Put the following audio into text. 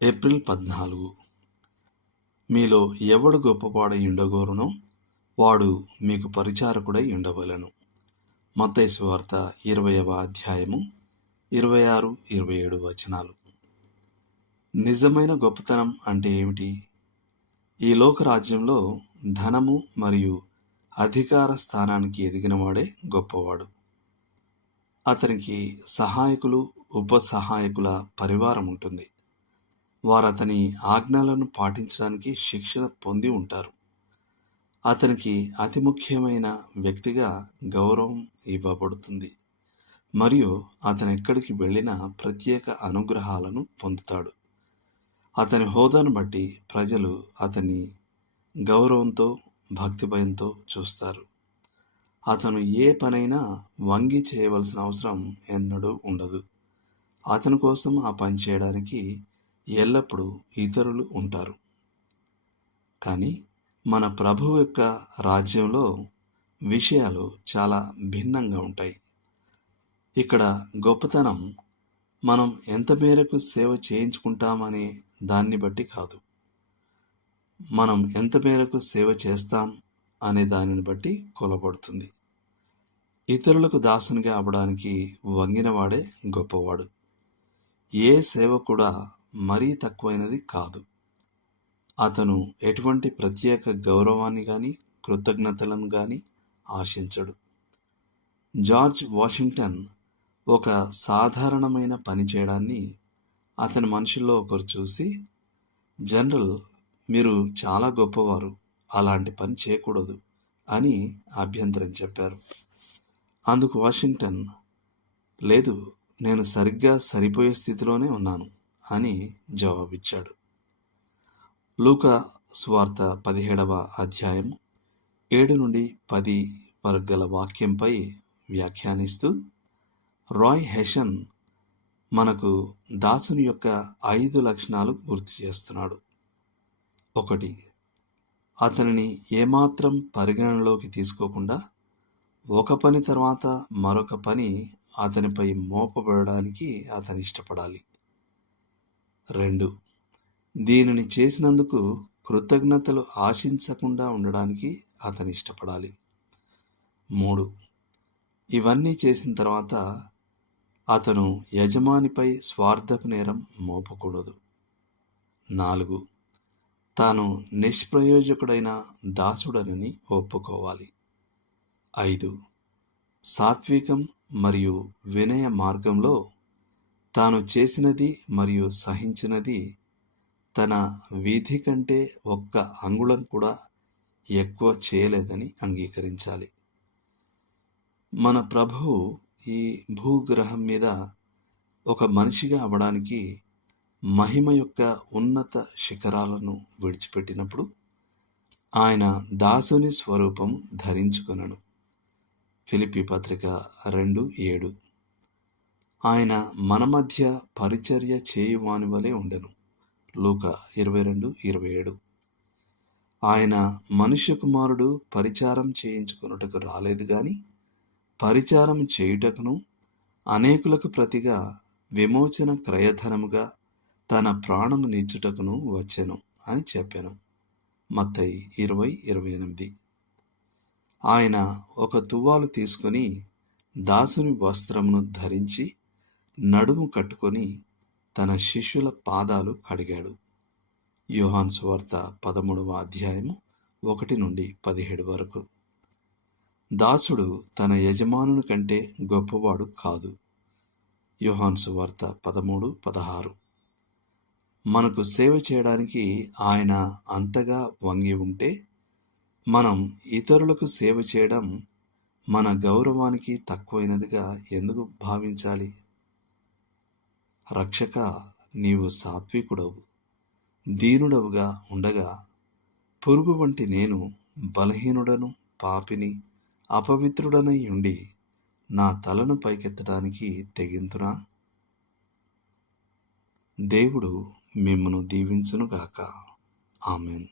April 14. మీలో ఎవడు గొప్పవాడై ఉండగోరునో వాడు మీకు పరిచారకుడై ఉండవలెను. మత్తయి సువార్త 20వ అధ్యాయము 26, 27 వచనాలు. నిజమైన గొప్పతనం అంటే ఏమిటి? ఈ లోక రాజ్యంలో ధనము మరియు అధికార స్థానానికి ఎదిగినవాడే గొప్పవాడు. అతనికి సహాయకులు, ఉపసహాయకుల పరివారం ఉంటుంది. వారు అతని ఆజ్ఞలను పాటించడానికి శిక్షణ పొంది ఉంటారు. అతనికి అతి ముఖ్యమైన వ్యక్తిగా గౌరవం ఇవ్వబడుతుంది మరియు అతను ఎక్కడికి వెళ్ళినా ప్రత్యేక అనుగ్రహాలను పొందుతాడు. అతని హోదాను బట్టి ప్రజలు అతన్ని గౌరవంతో, భక్తిభయంతో చూస్తారు. అతను ఏ పనైనా వంగి చేయవలసిన అవసరం ఎన్నడూ ఉండదు. అతని కోసం ఆ పని చేయడానికి ఎల్లప్పుడూ ఇతరులు ఉంటారు. కానీ మన ప్రభువు యొక్క రాజ్యంలో విషయాలు చాలా భిన్నంగా ఉంటాయి. ఇక్కడ గొప్పతనం మనం ఎంత మేరకు సేవ చేయించుకుంటామనే దాన్ని బట్టి కాదు, మనం ఎంత మేరకు సేవ చేస్తాం అనే దానిని బట్టి కొలబడుతుంది. ఇతరులకు దాసునిగా అవ్వడానికి వంగినవాడే గొప్పవాడు. ఏ సేవ కూడా మరీ తక్కువైనది కాదు. అతను ఎటువంటి ప్రత్యేక గౌరవాన్ని కానీ కృతజ్ఞతలను కానీ ఆశించడు. జార్జ్ వాషింగ్టన్ ఒక సాధారణమైన పని చేయడాన్ని అతని మనుషుల్లో ఒకరు చూసి, జనరల్, మీరు చాలా గొప్పవారు, అలాంటి పని చేయకూడదు అని అభ్యంతరం చెప్పారు. అందుకు వాషింగ్టన్, లేదు, నేను సరిగ్గా సరిపోయే స్థితిలోనే ఉన్నాను అని జవాబిచ్చాడు. లూకా సువార్త 17వ అధ్యాయం 7 నుండి 10 వరకు గల వాక్యంపై వ్యాఖ్యానిస్తూ రాయ్ హెషన్ మనకు దాసుని యొక్క 5 లక్షణాలు గుర్తు చేస్తున్నాడు. 1. అతనిని ఏమాత్రం పరిగణనలోకి తీసుకోకుండా ఒక పని తర్వాత మరొక పని అతనిపై మోపబడడానికి అతను ఇష్టపడాలి. 2. దీనిని చేసినందుకు కృతజ్ఞతలు ఆశించకుండా ఉండడానికి అతను ఇష్టపడాలి. 3. ఇవన్నీ చేసిన తర్వాత అతను యజమానిపై స్వార్థపు నేరం మోపకూడదు. 4. తాను నిష్ప్రయోజకుడైన దాసుడనని ఒప్పుకోవాలి. 5. సాత్వికం మరియు వినయ మార్గంలో తాను చేసినది మరియు సహించినది తన విధి కంటే ఒక్క అంగుళం కూడా ఎక్కువ చేయలేదని అంగీకరించాలి. మన ప్రభువు ఈ భూగ్రహం మీద ఒక మనిషిగా అవ్వడానికి మహిమ యొక్క ఉన్నత శిఖరాలను విడిచిపెట్టినప్పుడు ఆయన దాసుని స్వరూపం ధరించుకొనెను. ఫిలిప్పీ పత్రిక 2:7. ఆయన మన మధ్య పరిచర్య చేయువాని వలె ఉండెను. లూకా 22:27. ఆయన మనుష్య కుమారుడు పరిచారం చేయించుకొనుటకు రాలేదు గాని పరిచారం చేయుటకును అనేకులకు ప్రతిగా విమోచన క్రయధనముగా తన ప్రాణము నిచ్చుటకును వచ్చెను అని చెప్పెను. మత్తయి 20:28. ఆయన ఒక తువ్వాలు తీసుకొని దాసుని వస్త్రమును ధరించి నడుము కట్టుకొని తన శిష్యుల పాదాలు కడిగాడు. యోహాను సువార్త 13వ అధ్యాయము 1 నుండి 17 వరకు. దాసుడు తన యజమానుని కంటే గొప్పవాడు కాదు. యోహాను సువార్త 13:16. మనకు సేవ చేయడానికి ఆయన అంతగా వంగి ఉంటే మనం ఇతరులకు సేవ చేయడం మన గౌరవానికి తక్కువైనదిగా ఎందుకు భావించాలి? రక్షక, నీవు సాత్వికుడవు, దీనుడవుగా ఉండగా పురుగు వంటి నేను బలహీనుడను, పాపిని, అపవిత్రుడనై ఉండి నా తలను పైకెత్తడానికి తెగింతునా? దేవుడు మిమ్మును దీవించునుగాక. ఆమెన్.